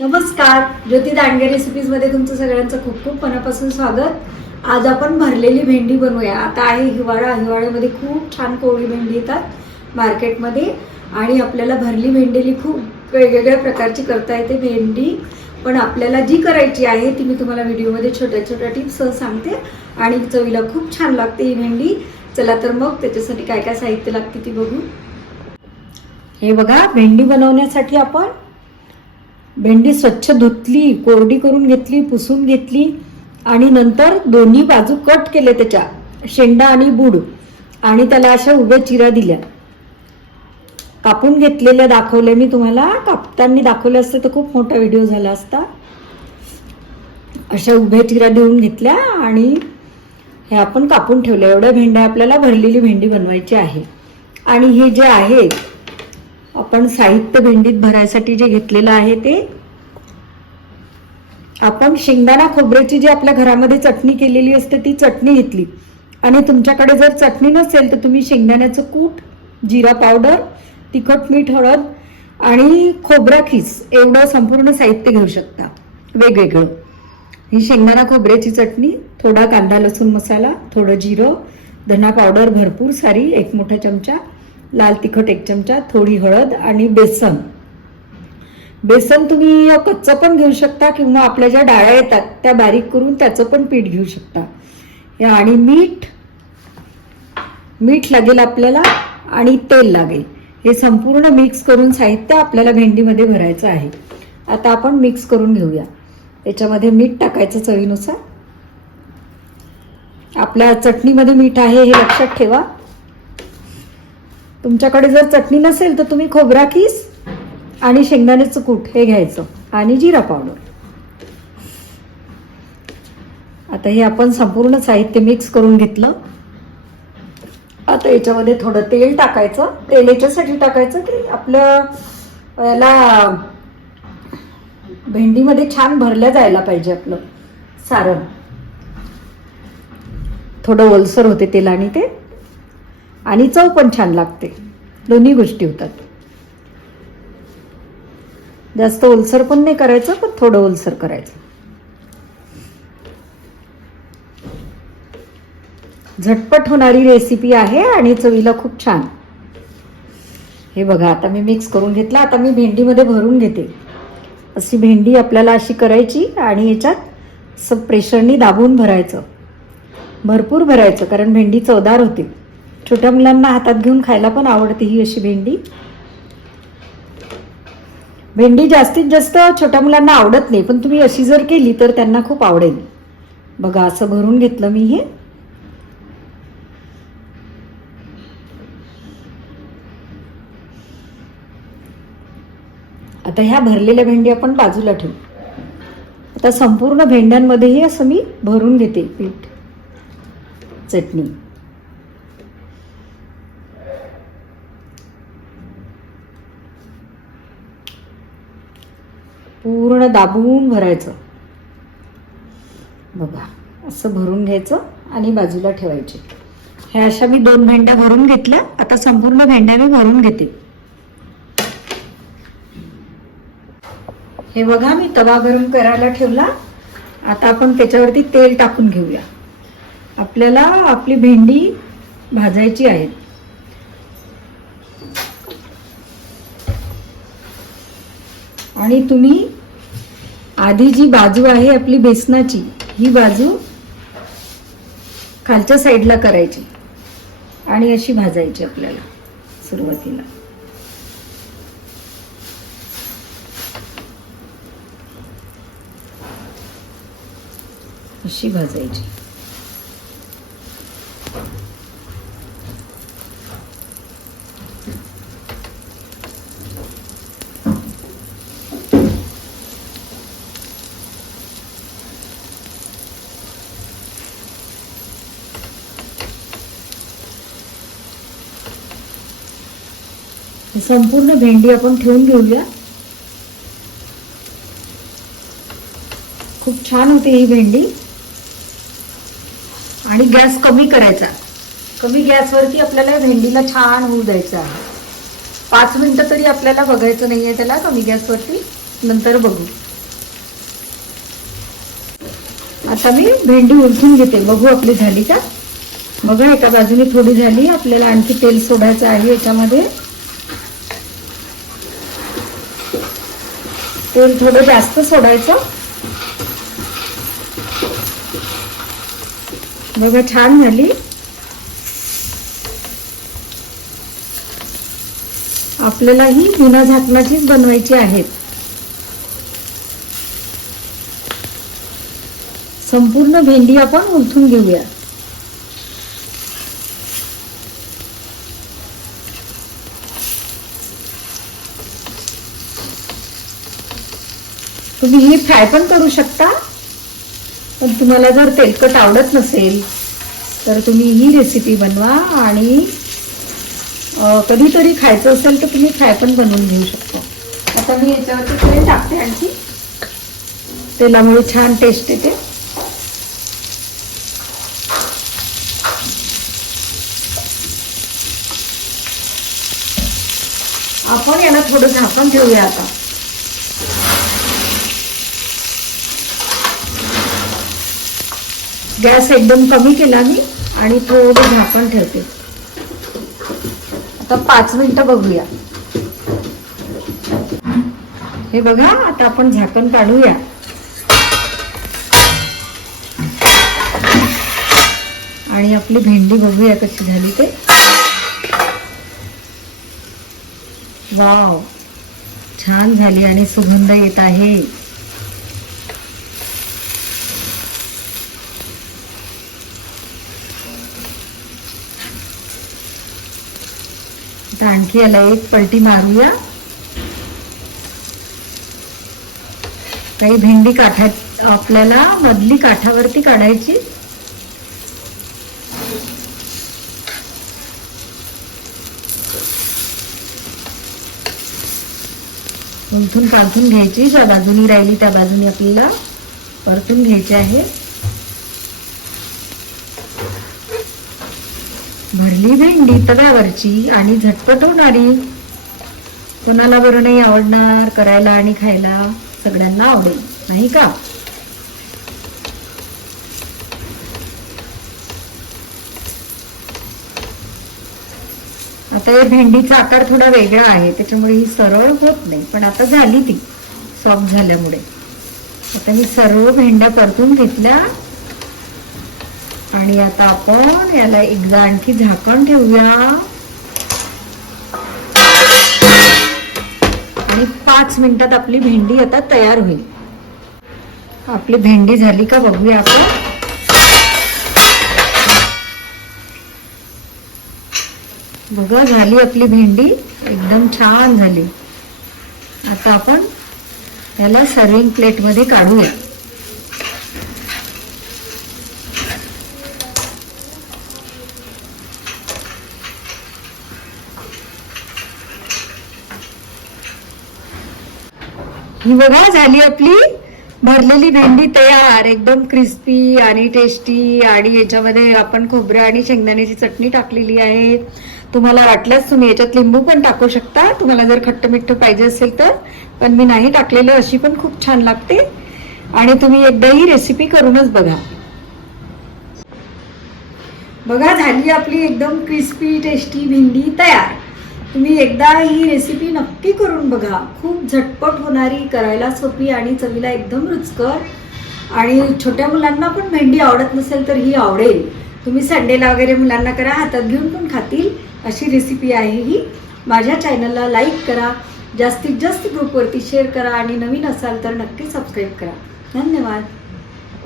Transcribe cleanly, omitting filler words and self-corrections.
नमस्कार, ज्योती दांडगे रेसिपीजमध्ये तुमचं सगळ्यांचं खूप खूप मनापासून स्वागत. आज आपण भरलेली भेंडी बनवूया. आता आहे हिवाळ्यामध्ये खूप छान कोवळी भेंडी येतात मार्केटमध्ये आणि आपल्याला भरली भेंडीली खूप वेगवेगळ्या प्रकारची करता येते भेंडी. पण आपल्याला जी करायची आहे ती मी तुम्हाला व्हिडिओमध्ये छोट्या छोट्या टिप्ससह सांगते आणि चवीला खूप छान लागते ही भेंडी. चला तर मग त्याच्यासाठी काय काय साहित्य लागते ती बघू. हे बघा, भेंडी बनवण्यासाठी आपण भेंडी स्वच्छ धुतली, कोरडी करून घेतली, पुसून घेतली आणि नंतर दोन्ही बाजू कट केले, त्याच्या शेंडा आणि बूड आणि त्याला अशा उभ्या चिरा दिल्या. कापून घेतलेल्या दाखवले मी तुम्हाला. कापताना दाखवले असते तर खूप मोठा व्हिडिओ झाला असता. अशा उभ्या चिरा देऊन घेतल्या आणि हे आपण कापून ठेवल्या. एवढ्या भेंड्या आपल्याला भरलेली भेंडी बनवायची आहे. आणि हे जे आहे आपण साहित्य भेंडीत भरायसाठी जे घेतलेलं आहे ते आपण शेंगदाणा खोबऱ्याची जी आपल्या घरामध्ये चटणी केलेली असते ती चटणी घेतली. आणि तुमच्याकडे जर चटणी नसेल तर तुम्ही शेंगदाण्याचं कूट, जिरा पावडर, तिखट, मीठ, हळद आणि खोबरा खीस एवढं संपूर्ण साहित्य घेऊ शकता वेगवेगळं. ही शेंगदाणा खोबऱ्याची चटणी, थोडा कांदा लसूण मसाला, थोडं जिरं, धना पावडर भरपूर सारी 1 मोठा चमचा, लाल तिखट 1 चमचा, थोडी हळद आणि बेसन. बेसन तुम्ही कच्चं पण घेऊ शकता किंवा आपल्या ज्या डाळ्या येतात त्या बारीक करून त्याचं पण पीठ घेऊ शकता. आणि मीठ लागेल आपल्याला आणि तेल लागेल. हे संपूर्ण मिक्स करून साहित्य आपल्याला भेंडीमध्ये भरायचं आहे. आता आपण मिक्स करून घेऊया. याच्यामध्ये मीठ टाकायचं चवीनुसार. आपल्या चटणीमध्ये मीठ आहे हे लक्षात ठेवा. तुमच्याकडे जर चटणी नसेल तर तुम्ही खोबरा खीस आणि शेंगदाण्याचं कूट हे घ्यायचं आणि जिरा पावडर. आता हे आपण संपूर्ण साहित्य मिक्स करून घेतलं. आता याच्यामध्ये थोडं तेल टाकायचं. तेल याच्यासाठी टाकायचं की आपल्या याला भेंडीमध्ये छान भरल्या जायला पाहिजे आपलं सारण. थोडं ओलसर होते तेलाने ते आणि चव पण छान लागते. दोन्ही गोष्टी होतात. जास्त ओलसर पण नाही करायचं, पण थोडं ओलसर करायचं. झटपट होणारी रेसिपी आहे आणि चवीला खूप छान. हे बघा, आता मी मिक्स करून घेतला. आता मी भेंडीमध्ये भरून घेते. अशी भेंडी आपल्याला अशी करायची आणि याच्यात असं प्रेशरनी दाबून भरायचं. भरपूर भरायचं कारण भेंडी चवदार होते. छोट्या मुलांना हातात घेऊन खायला पण आवडते ही अशी भेंडी. भेंडी जास्तीत जास्त छोट्या मुलांना आवडत नाही, पण तुम्ही अशी जर केली तर त्यांना खूप आवडेल. बघा, असं भरून घेतलं मी हे. आता ह्या भरलेल्या भेंडी आपण बाजूला ठेवू. आता संपूर्ण भेंड्यांमध्येही असं मी भरून घेते पीठ, चटणी. पूर्ण दाबून भरायचं. बघा, असं भरून घ्यायचं आणि बाजूला ठेवायचे. हे अशा मी 2 भेंड्या भरून घेतल्या. आता संपूर्ण भेंड्या मी भरून घेते. हे बघा, मी तवा गरम करायला ठेवला. आता आपण त्याच्यावरती तेल टाकून घेऊया. आपल्याला आपली भेंडी भाजायची आहे. आणि तुम्ही आधी जी बाजू आहे आपली बेसनाची, ही बाजू खालच्या साईडला करायची आणि अशी भाजायची आपल्याला सुरुवातीला. अशी भाजायची. संपूर्ण भेंडी आपण ठेवून घेऊया. खूप छान होते ही भेंडी. आणि गॅस कमी करायचा. कमी गॅसवरती आपल्याला भेंडीला छान होऊ द्यायचं आहे. 5 मिनिटं तरी आपल्याला बघायचं नाहीये त्याला, कमी गॅसवरती. नंतर बघू. आता मी भेंडी उलटून घेते, बघू आपली झाली का. बघा एका बाजूने थोडी झाली, आपल्याला आणखी तेल सोडायचं आहे याच्यामध्ये. तेल थोडं जास्त सोडायचं. बघा छान झाली. आपल्याला ही बिना झाकणाचीच बनवायची आहेत. संपूर्ण भेंडी आपण उलथून घेऊया. तुम्ही ही फ्राय पण करू शकता, पण तुम्हाला जर तेलकट आवडत नसेल तर तुम्ही ही रेसिपी बनवा आणि कधीतरी खायचं असेल तर तुम्ही फ्राय पण बनवून घेऊ शकतो. आता मी याच्यावरती तेल टाकते, आणखी तेलामुळे छान टेस्ट येते. आपण याला थोडं झाकण ठेवूया. आता गॅस एकदम कमी केला मी आणि थोडं झाकण ठेवते. आता 5 मिनिटं बघूया. हे बघा, आता आपण झाकण काढूया. आणि आपली भेंडी बघूया कशी झाली ते. वाव, छान झाली आणि सुगंध येत आहे. आता आणखी याला एक पलटी मारूया. काही भेंडी काठात आपल्याला मधली काठावरती काढायची. उलथून पालथून घ्यायची. ज्या बाजूनी राहिली त्या बाजूनी आपल्याला परतून घ्यायची आहे. भरली भेंडी तव्यावरची आणि झटपट होणारी. कोणाला बरं नाही आवडणार, करायला आणि खायला सगळ्यांना आवडेल, नाही का. आता या भेंडीचा आकार थोडा वेगळा आहे, त्याच्यामुळे ही सरळ होत नाही, पण आता झाली ती सॉफ्ट झाल्यामुळे. आता मी सर्व भेंड्या परतून घेतल्या आणि आता आपण याला एकदा आणखी झाकण ठेवूया आणि 5 मिनिटात आपली भेंडी आता तयार होईल. आपली भेंडी झाली का बघूया आपण. बघा, झाली आपली भेंडी, एकदम छान झाली. आता आपण याला सर्विंग प्लेट मध्ये काढूया. ही बघा, झाली आपली भरलेली भेंडी तयार. एकदम क्रिस्पी आणि टेस्टी. आणि याच्यामध्ये आपण खोबरं आणि शेंगदाण्याची चटणी टाकलेली आहे. तुम्हाला वाटल्यास तुम्ही याच्यात लिंबू पण टाकू शकता, तुम्हाला जर खट्ट मिठ्ठ पाहिजे असेल तर. पण मी नाही टाकलेलं, अशी पण खूप छान लागते. आणि तुम्ही एकदा ही रेसिपी करूनच बघा. बघा, झाली आपली एकदम क्रिस्पी टेस्टी भेंडी तयार. तुम्ही एकदा ही रेसिपी नक्की करून बघा. खूप झटपट होणारी, करायला सोपी आणि चवीला एकदम रुचकर. आणि छोट्या मुलांना पण भेंडी आवडत नसेल तर ही आवडेल. तुम्ही संडेला वगैरे मुलांना करा, हातात घेऊन पण खातील अशी रेसिपी आहे ही. माझ्या चॅनलला लाईक करा, जास्तीत जास्त ग्रुपवरती शेअर करा आणि नवीन असाल तर नक्की सबस्क्राईब करा. धन्यवाद.